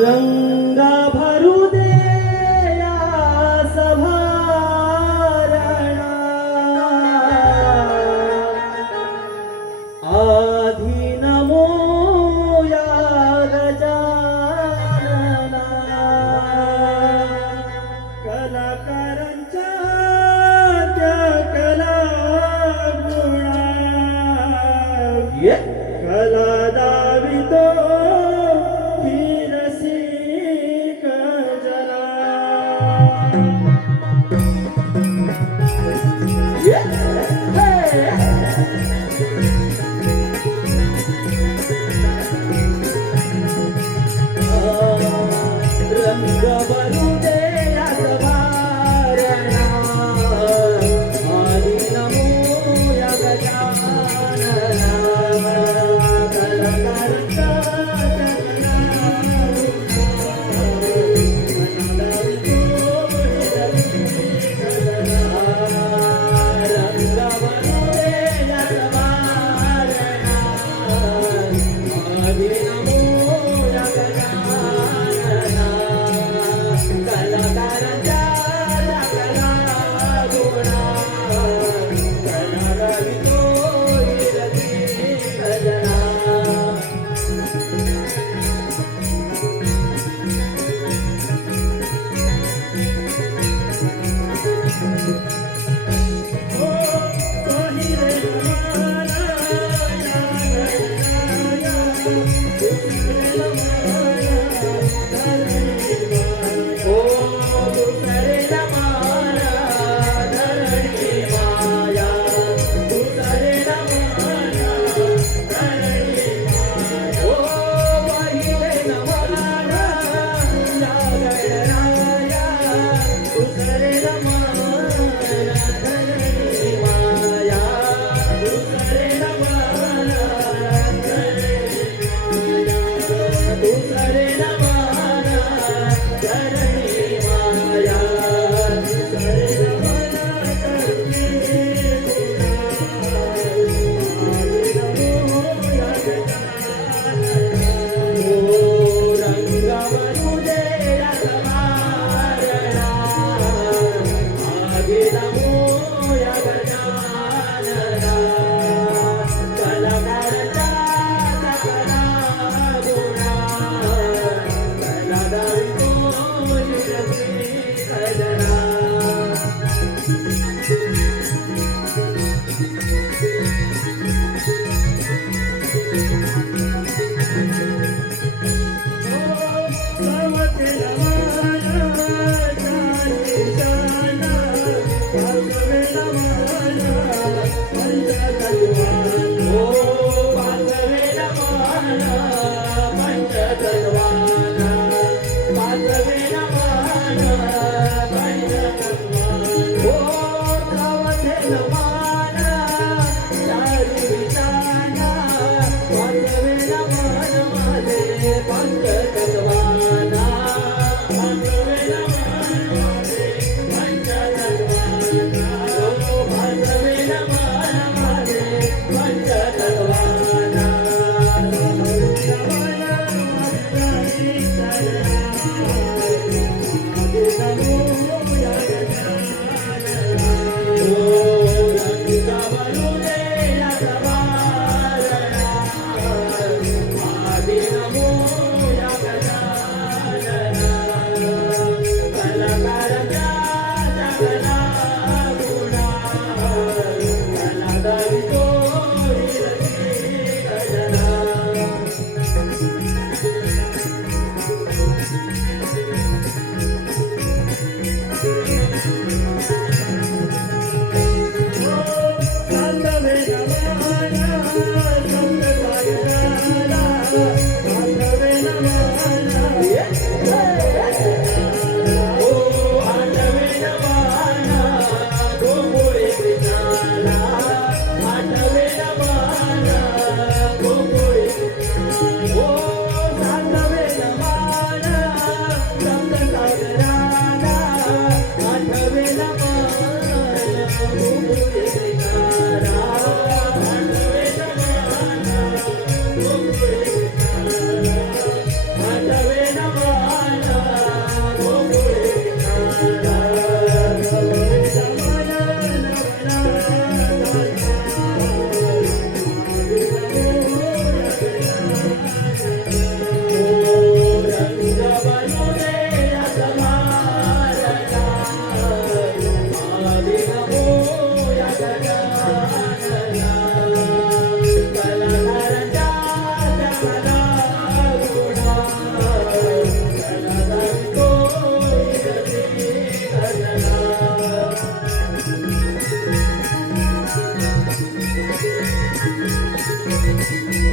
रंगा भरू दे कला दावितो. रंग Yeah.